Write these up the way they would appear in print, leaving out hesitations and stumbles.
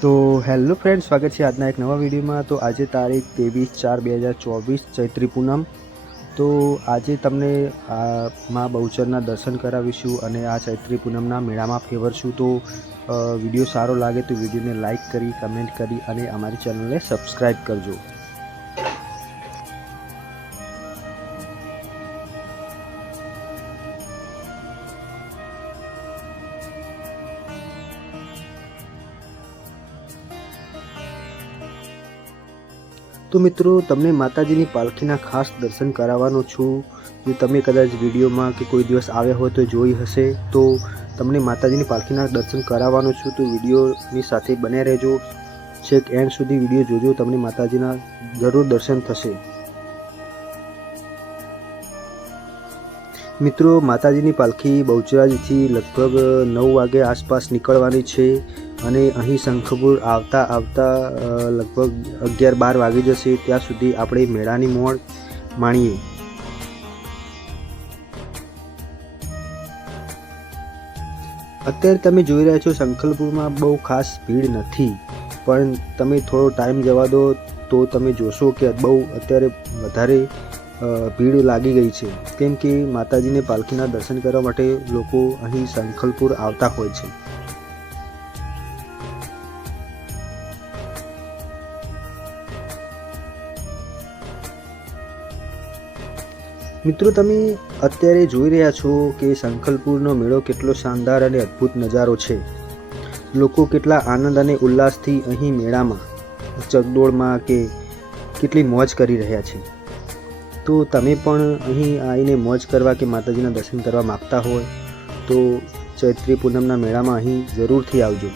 તો hello friend, સ્વાગત છે આજના એક નવા વિડીયોમાં। તો આજે તારીખ 23/4/2024 ચૈત્રી પૂનમ। તો આજે તમને મા બહુચરના દર્શન કરાવીશું અને આ ચૈત્રી પૂનમના મેળામાં ફેરવશું। તો વિડીયો સારો લાગે તો વિડીયોને લાઇક કરી, કમેન્ટ કરી અને અમારી ચેનલને સબસ્ક્રાઈબ કરજો। તો મિત્રો, તમને માતાજીની પાલખીના ખાસ દર્શન કરાવવાનો છું। જો તમે કદાચ વિડીયોમાં કે કોઈ દિવસ આવ્યા હોય તો જોઈ હશે, તો તમને માતાજીની પાલખીના દર્શન કરાવવાનો છું। તો વિડીયોની સાથે બન્યા રહેજો, છેક એન્ડ સુધી વિડીયો જોજો, તમને માતાજીના જરૂર દર્શન થશે। મિત્રો, માતાજીની પાલખી બહુચરાજીથી લગભગ 9 વાગે આસપાસ નીકળવાની છે અને અહીં શંખપુર આવતા લગભગ 11-12 વાગી જશે। ત્યાં સુધી આપણે મેળાની મોજ માણીએ। અત્યારે તમે જોઈ રહ્યા છો, શંખપુરમાં બહુ ખાસ ભીડ નથી, પણ તમે થોડો ટાઈમ જવા દો તો તમે જોશો કે બહુ અત્યારે વધારે ભીડ લાગી ગઈ છે, કેમ કે માતાજીને પાલખીના દર્શન કરવા માટે લોકો અહીં શંખપુર આવતા હોય છે। મિત્રો, તમે અત્યારે જોઈ રહ્યા છો કે શંખપુરનો મેળો કેટલો શાનદાર અને અદ્ભુત નજારો છે। લોકો કેટલા આનંદ અને ઉલ્લાસથી અહીં મેળામાં ચકડોળમાં કે કેટલી મોજ કરી રહ્યા છે। તો તમે પણ અહીં આવીને મોજ કરવા કે માતાજીના દર્શન કરવા માગતા હોય તો ચૈત્રી પૂનમના મેળામાં અહીં જરૂરથી આવજો।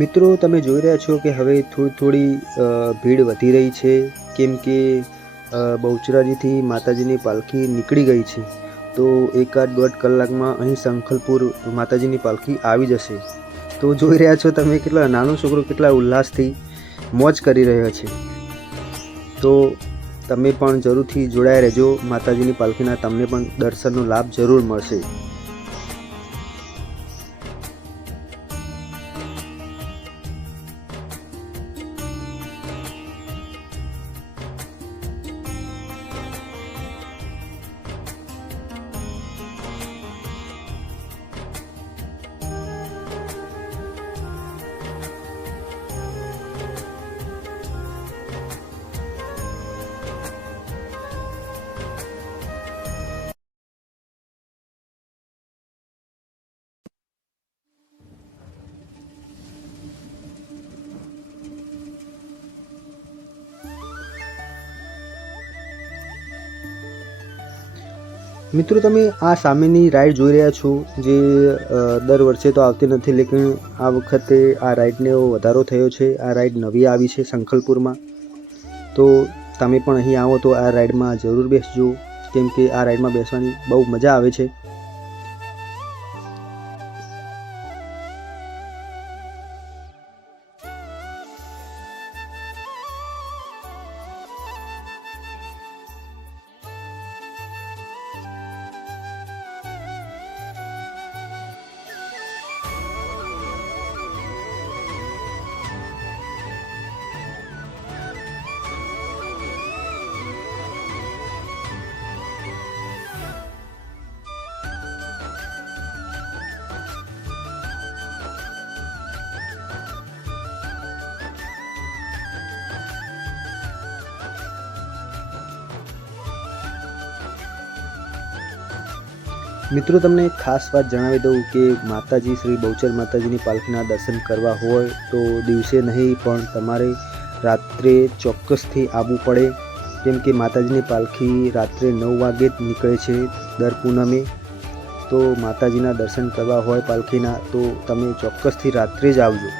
મિત્રો, તમે જોઈ રહ્યા છો કે હવે થોડી ભીડ વધી રહી છે, કેમ કે બહુચરાજીથી માતાજીની પાલખી નીકળી ગઈ છે। તો 1-1.5 કલાકમાં અહીં શંખપુર માતાજીની પાલખી આવી જશે। તો જોઈ રહ્યા છો તમે કેટલા નાનો છોકરો કેટલા ઉલ્લાસથી મોજ કરી રહ્યો છે। તો તમે પણ જરૂરથી જોડાયા રહેજો, માતાજીની પાલખીના તમને પણ દર્શનનો લાભ જરૂર મળશે। મિત્રો, તમે આ સામેની રાઈડ જોઈ રહ્યા છો, જે દર વર્ષે તો આવતી નથી, લેકિન આ વખતે આ રાઈડને વધારો થયો છે। આ રાઈડ નવી આવી છે શંખપુરમાં। તો તમે પણ અહીં આવો તો આ રાઈડમાં જરૂર બેસજો, કેમ કે આ રાઈડમાં બેસવાની બહુ મજા આવે છે। મિત્રો, તમને ખાસ વાત જણાવી દઉં કે માતાજી શ્રી બહુચર માતાજીની પાલખીના દર્શન કરવા હોય તો દિવસે નહીં પણ તમારે રાત્રે ચોક્કસથી આવવું પડે, કેમ કે માતાજીની પાલખી રાત્રે 9 વાગે જ નીકળે છે દર પૂનમે। તો તો માતાજીના દર્શન કરવા હોય પાલખીના તો તમે ચોક્કસથી રાત્રે જ આવજો.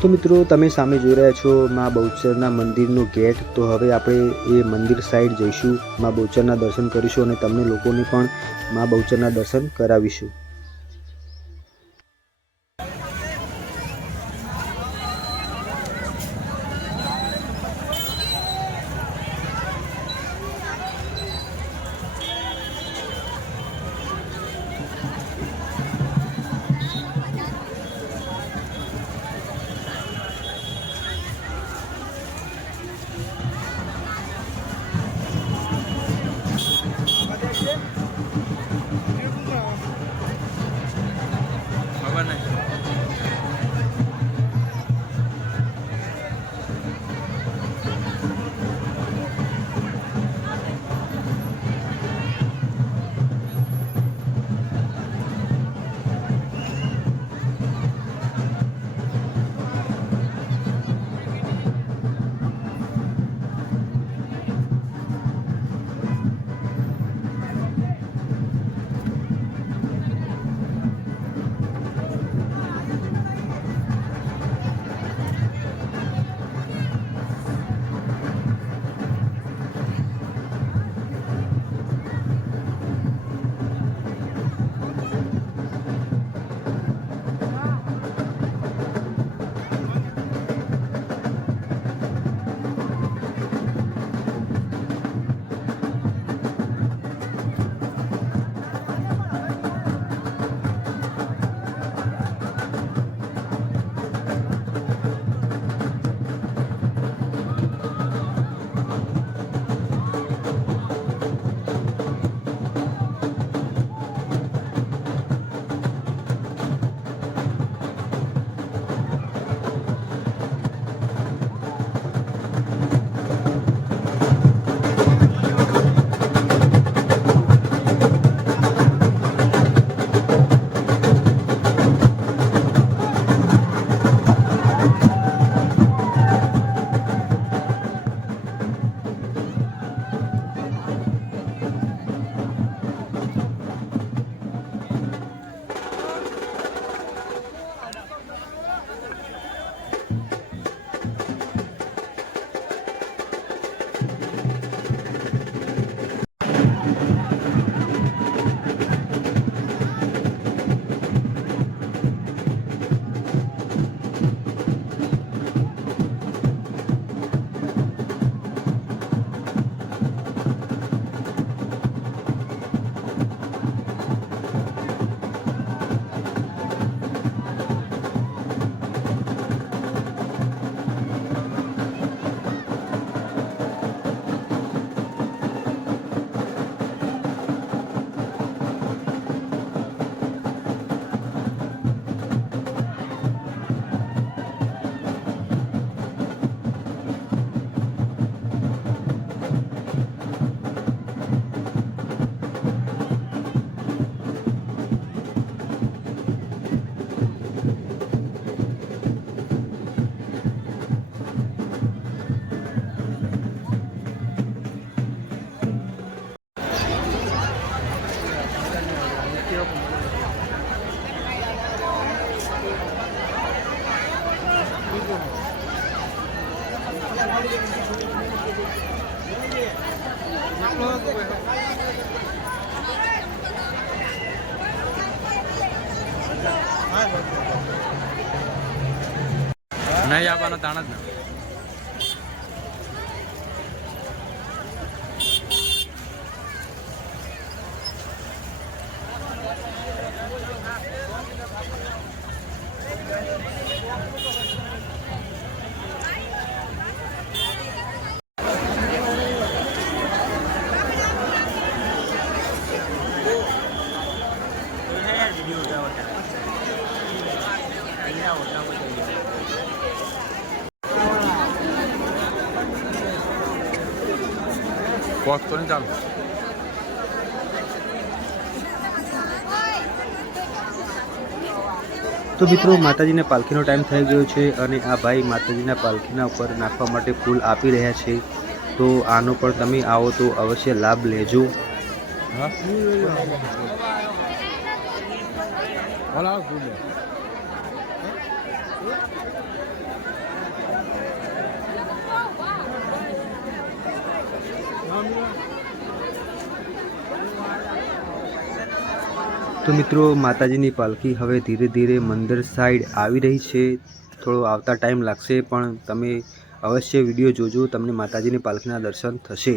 તો મિત્રો તમે સામે જોઈ રહ્યા છો મા બહુચરના મંદિરનો ગેટ. તો હવે આપણે એ મંદિર સાઈડ જઈશું, મા બહુચરના દર્શન કરીશું અને તમને લોકોને પણ મા બહુચરના દર્શન કરાવીશું. નહીં આવવાના તાણ જ ને. પોસ્ટ તો નહીં ચાલુ. તો મિત્રો માતાજીને પાલખીનો ટાઈમ થઈ ગયો છે અને આ ભાઈ માતાજીના પાલખીના ઉપર નાખવા માટે ફૂલ આપી રહ્યા છે. તો આનો પણ તમે આવો તો અવશ્ય લાભ લેજો. તો મિત્રો માતાજીની પાલખી હવે ધીરે ધીરે મંદિર સાઈડ આવી રહી છે. થોડો આવતા ટાઈમ લાગશે પણ તમે અવશ્ય વિડીયો જોજો, તમને માતાજીની પાલખીના દર્શન થશે.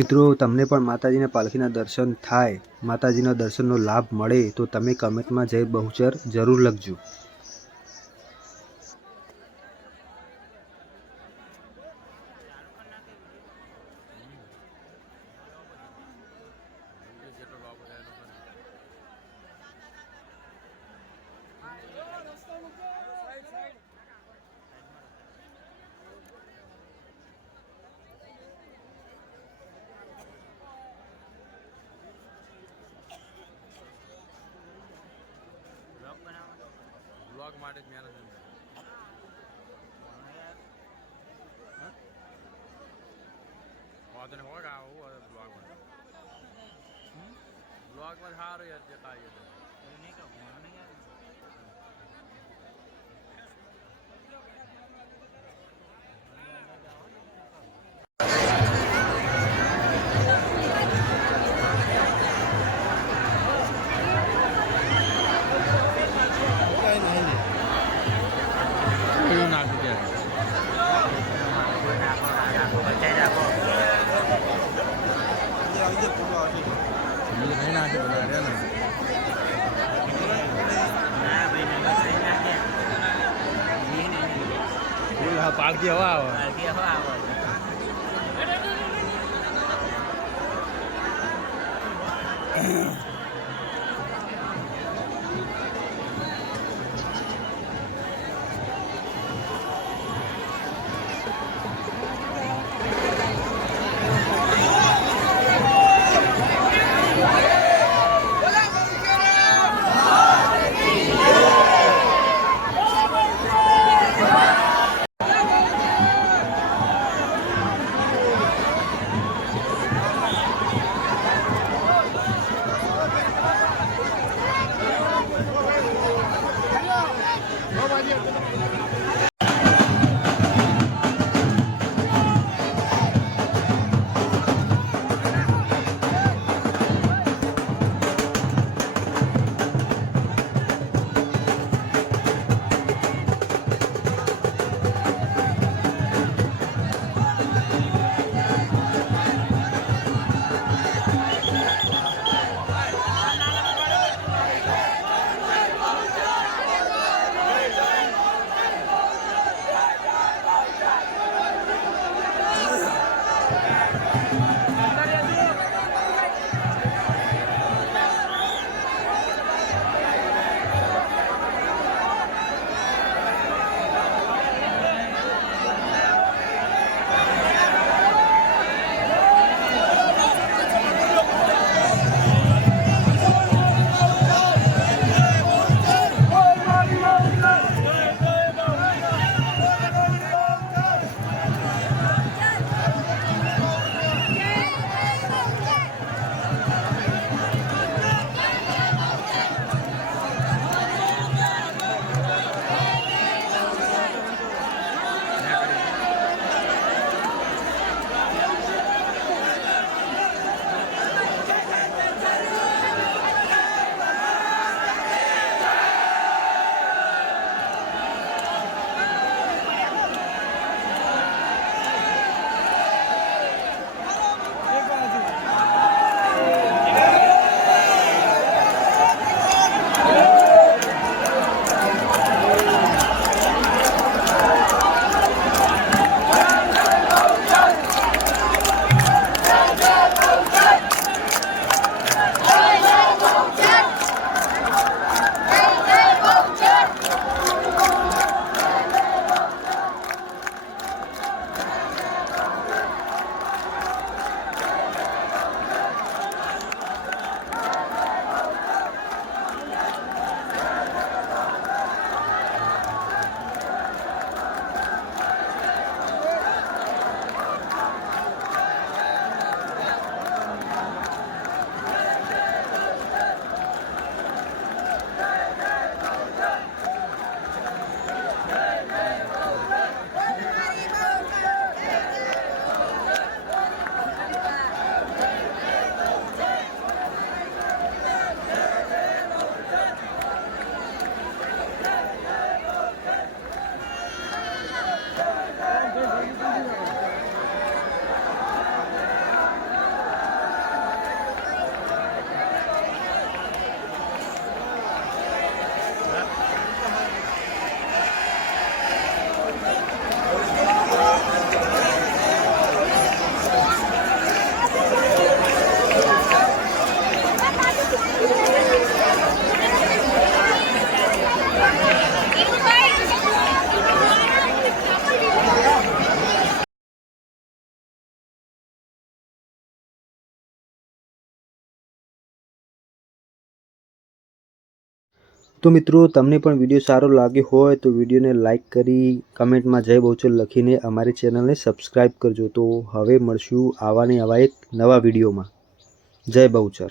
મિત્રો તમને પણ માતાજીના પાલખીના દર્શન થાય, માતાજીના દર્શનનો લાભ મળે તો તમે કમેન્ટમાં જય બહુચર જરૂર લખજો. બ્લોગ માટે જ મહેનત વાંધો હોય કે આવું બ્લોગમાં સારું યાર જતા પાલકી હવા આવે. તો મિત્રો તમને પણ વિડીયો સારો લાગ્યો હોય તો વિડીયોને લાઇક કરી કમેન્ટમાં જય બહુચર લખીને અમારી ચેનલને સબસ્ક્રાઈબ કરજો. તો હવે મળશું આવા ને આવા એક નવા વિડીયોમાં. જય બહુચર.